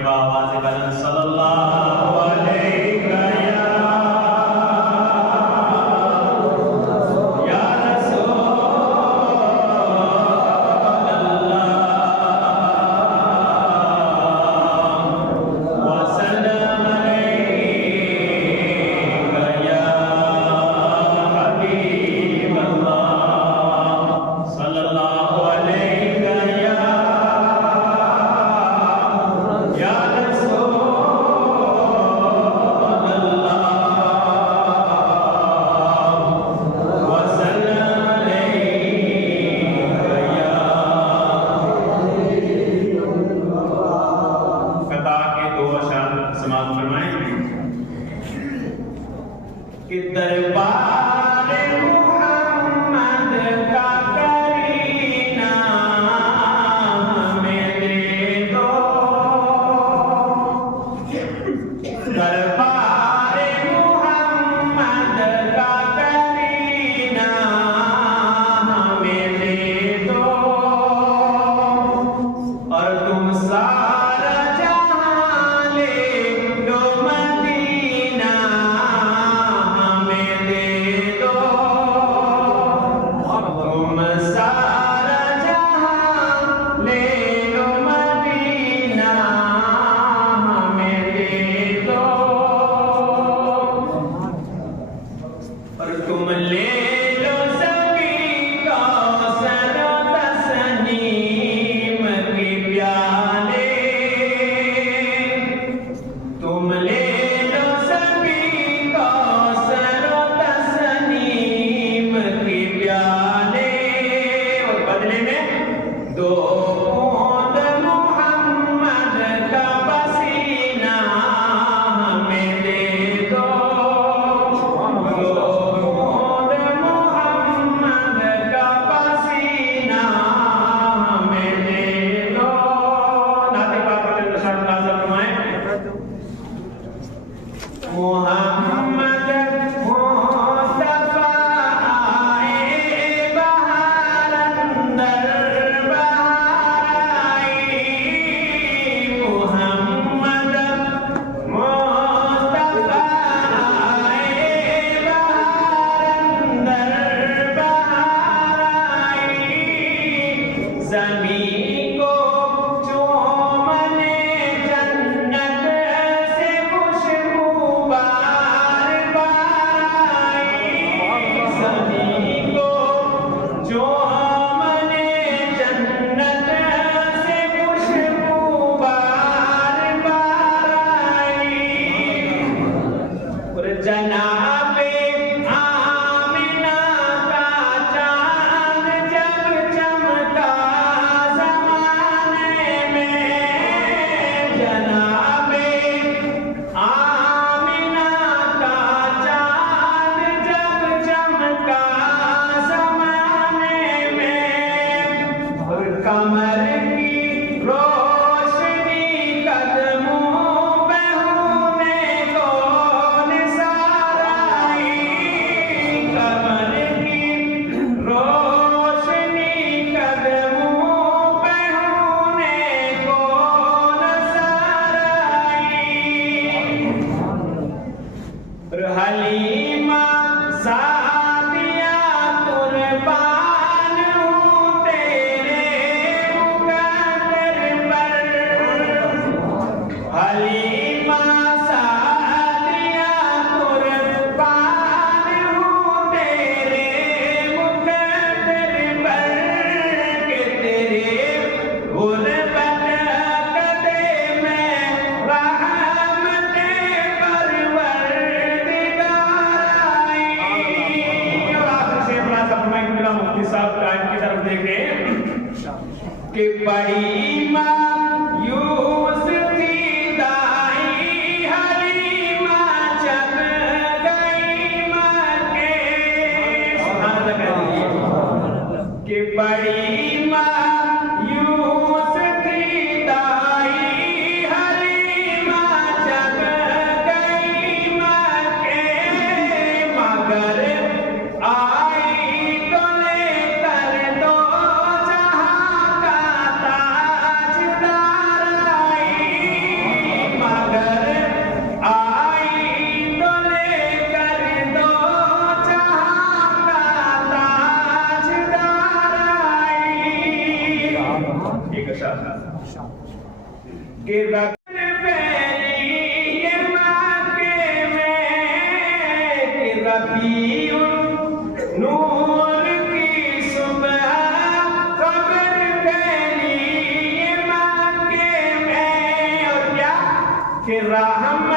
आवाज़ बुलंद सल्लल्लाहु अलैहि या रसूल अल्लाह वसल्लम अलैका या हबीब अल्लाह सल्लल्लाहु अलैका या कि बड़ी माँ यूस थी दाई हलीमा जब गई माँ के कि बड़ी माँ यूस थी दाई हलीमा जब गई माँ के मगर आई तो लेकर दो जहाँ का इंशाअल्लाह कि रतन पहली ये माके में कि रबीउन नूर की सुबह खबर फैली ये माके में और क्या कि रहम